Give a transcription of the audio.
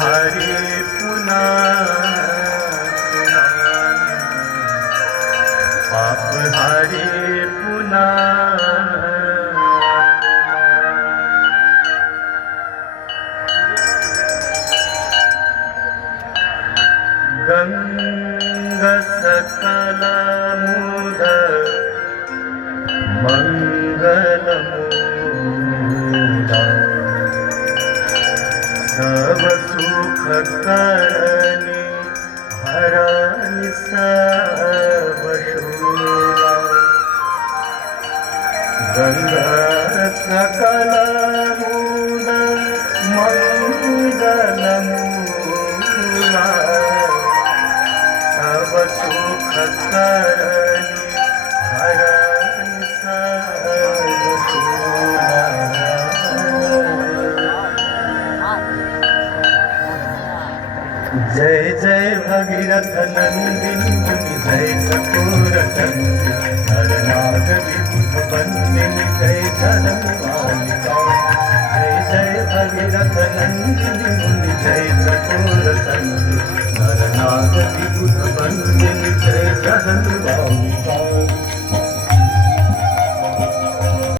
हारे पुन्हा पाप हारे पुन्हा गंग सकल मुद मंगल मूला सब सुख करणी हराई सब शूला गंगा सकल मुद मंगल मूला सब सुख करणी हराई सब शूला जय जय भगीरथ नंदिनी मुनि जय चकोर चंदी नरनाग विभुत बंदिनी जय जगन्मालिका जय जय भगीरथ नंदिनी मुनि जय चकोर चंदी नरनाग विभुत बंदिनी जय जगन्मालिका